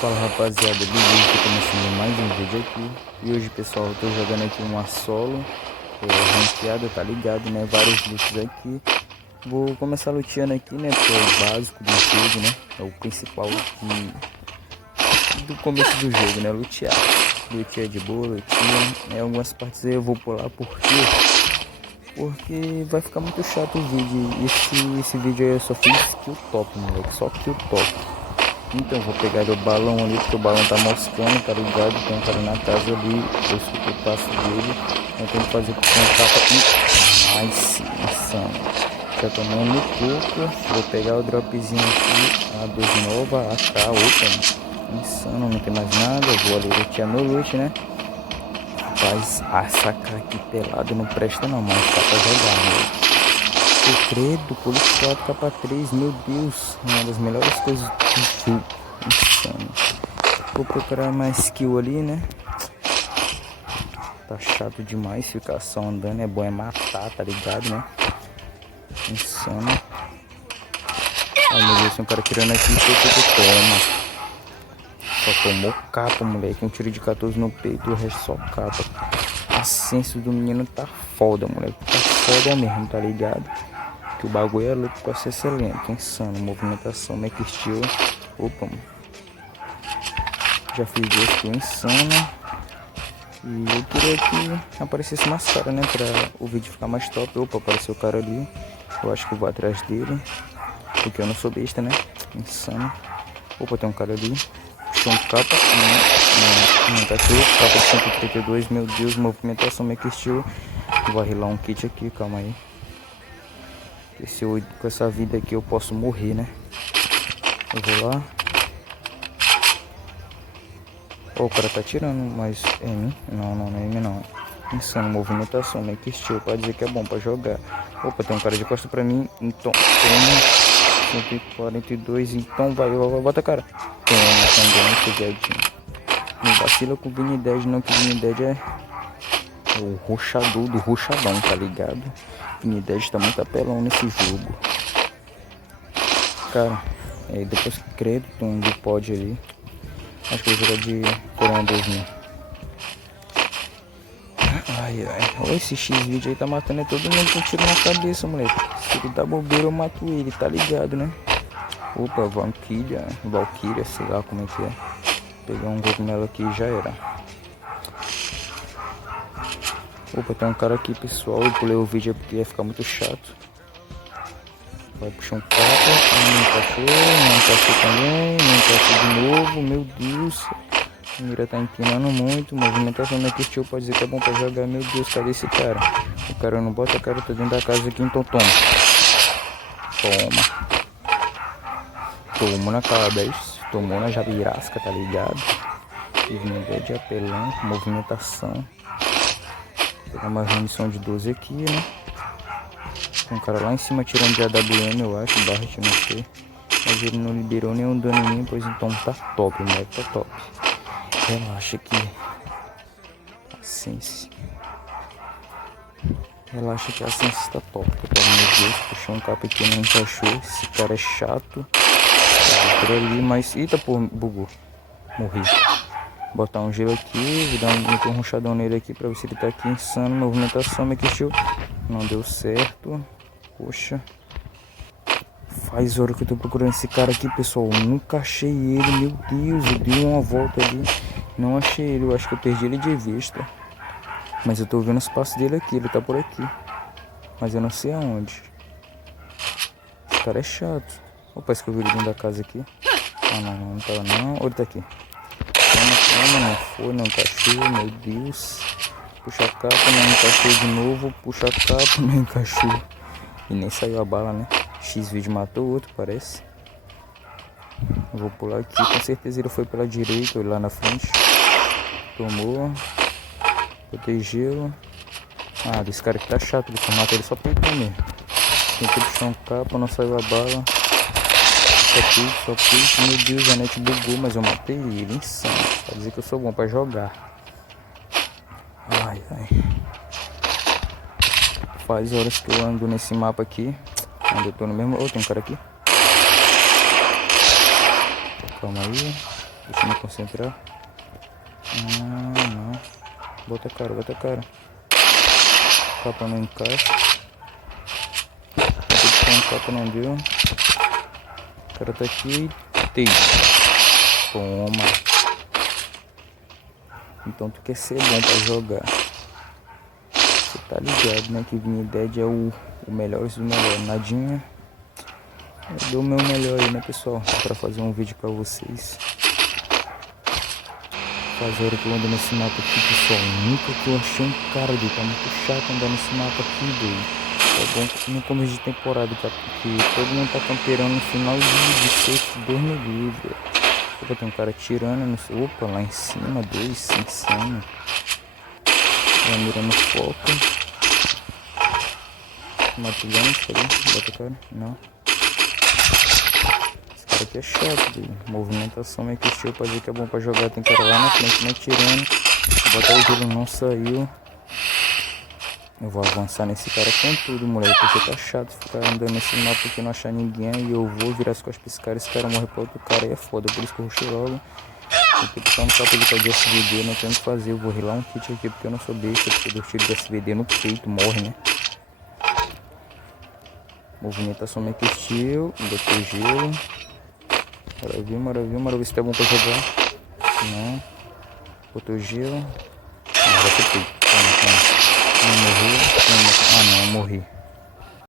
Fala rapaziada, beleza? Tô começando mais um vídeo aqui. E hoje pessoal, eu tô jogando aqui uma solo ranqueada, tá ligado, né? Vários loots aqui. Vou começar luteando aqui, né? Porque é o básico do jogo, né? É o principal do começo do jogo, né? Lutear. Lutear de boa, lutear. Em algumas partes aí eu vou pular porque vai ficar muito chato o vídeo. Esse vídeo aí eu só fiz kill top, moleque. Só kill top. Então vou pegar o balão ali, porque o balão tá moscando, tá ligado? Tem um cara na casa ali, eu escuto o passo dele. Eu tenho que fazer com um tapa e... Nice, insano. Já tomando no coco. Vou pegar o dropzinho aqui, a 12 nova, AK, opa, insano, não tem mais nada. Vou ali lutear meu loot, né? Rapaz, a sacar aqui pelado não presta não, mas tá pra jogar, né? Credo, pulo 4, capa 3, meu Deus, uma das melhores coisas do jogo, insano. Vou procurar mais kill ali, né? Tá chato demais ficar só andando, é bom é matar, tá ligado, né? Insano. Ai meu Deus, tem um cara tirando aqui, toma. Só tomou capa, moleque, um tiro de 14 no peito, o resto só capa. A senso do menino tá foda, moleque, tá foda mesmo, tá ligado? Que o bagulho é louco pra ser excelente, insano, movimentação, make steel, opa, mano. Já fiz 2 kills insano. E eu queria que aparecesse mais cara, né, pra o vídeo ficar mais top. Opa, apareceu o cara ali, eu acho que eu vou atrás dele, porque eu não sou besta, né, insano. Opa, tem um cara ali, puxou um capa, não tá show, capa de 132, meu Deus, movimentação, make steel. Vou arrilar um kit aqui, calma aí. Se eu com essa vida aqui eu posso morrer, né? Eu vou lá. Oh, o cara tá tirando, mas é mim? Não, não é mim não. Insano, movimentação, né? Que estilo, pode dizer que é bom pra jogar. Opa, tem um cara de costa pra mim. Então, toma. 142, então vai, bota cara. Toma, também, pegadinho. Não vacila com o Vini 10 não, que o Vini 10 é o ruxador do ruxadão, tá ligado? Vini 10 tá muito apelão nesse jogo. Cara, depois que credo, tem um do pod ali. Acho que eu vou jogar de Corona 2000. Ai, ai. Olha esse X-Video aí, tá matando todo mundo com tiro na cabeça, moleque. Se ele dá bobeira, eu mato ele, tá ligado, né? Opa, Valkyria, sei lá como é que é. Pegar um cogumelo aqui e já era. Opa, tem um cara aqui, pessoal. Eu pulei o vídeo porque ia ficar muito chato. Vai puxar um capa, não encaixou também, não encaixou de novo, meu Deus. A mira tá empinando muito, movimentação daqui estilo pode dizer que é bom pra jogar, meu Deus, cadê esse cara? O cara não bota a cara, tá dentro da casa aqui, então toma. Tomou na cabeça, tomou na jabirasca, tá ligado? Movimento de apelão, movimentação. Vou pegar uma munição de 12 aqui, né? Tem um cara lá em cima tirando de AWM, eu acho, Barret, não sei. Mas ele não liberou nenhum dano em mim, pois então tá top, moleque, tá top. Relaxa aqui. Relaxa que a Sense tá top. Meu Deus, puxou um capa aqui, não encaixou. Esse cara é chato. Por ali, mas... Eita, pô, bugou. Morri. Botar um gelo aqui, vou dar um rushadão nele aqui pra ver se ele tá aqui insano. Movimentação, me queixou. Não deu certo. Poxa. Faz hora que eu tô procurando esse cara aqui, pessoal. Eu nunca achei ele, meu Deus. Eu dei uma volta ali. Não achei ele, eu acho que eu perdi ele de vista. Mas eu tô vendo os passos dele aqui, ele tá por aqui. Mas eu não sei aonde. Esse cara é chato. Opa, parece que eu vi ele dentro da casa aqui. Ah, não tava não. Ou ele tá aqui. Toma, não foi, não encaixou, meu Deus. Puxa a capa, não encaixou de novo. Puxa a capa, não encaixou. E nem saiu a bala, né? X-Video matou o outro, parece. Eu vou pular aqui, com certeza ele foi pela direita ou lá na frente. Tomou. Protegeu. Ah, desse cara aqui tá chato, ele mata ele só peitando mesmo. Tentei puxar um capa, não saiu a bala. Só peito, meu Deus, a net bugou, mas eu matei ele, insano. Pra dizer que eu sou bom pra jogar. Ai. Faz horas que eu ando nesse mapa aqui. Ainda eu tô no mesmo... Oh, tem um cara aqui. Calma aí. Deixa eu me concentrar. Não. Bota a cara, bota a cara. Capa não encaixa. Capa não deu. O cara tá aqui. Tem. Toma. Então tu quer ser bom pra jogar. Você tá ligado, né? Que Vini Dead é o melhor do melhor. Nadinha. Eu dou o meu melhor aí, né, pessoal? Pra fazer um vídeo pra vocês. Faz hora que eu ando nesse mapa aqui, pessoal. Nunca que eu achei um cara dele. Tá muito chato andar nesse mapa aqui, doido. É bom que no começo de temporada, que todo mundo tá camperando no final de sexto, Deus me livre. Opa, tem um cara tirando no... Opa, lá em cima, dois em cima. Tá mirando foco. Matulhando, cadê? Bota cara? Não. Esse cara aqui é chato, doido. Movimentação meio que estilo pra ver que é bom pra jogar. Tem cara lá na frente, né, tirando. Botar o gelo, não saiu. Eu vou avançar nesse cara com tudo, moleque, porque tá chato ficar andando nesse mapa aqui e não achar ninguém. E eu vou virar as costas pra esse cara, esse cara morre pra outro cara e é foda. Por isso que eu rushei logo. Tem que botar um capa ele tá de SVD, eu não tenho o que fazer. Eu vou rilar um kit aqui porque eu não sou besta, porque eu dou tiro de SVD no peito, morre, né? Movimentação meio que estilo, botei gelo. Maravilha, se tá bom pra jogar. Não. Botou gelo. Ah, vai ter peito. Não morri. Ah não, morri.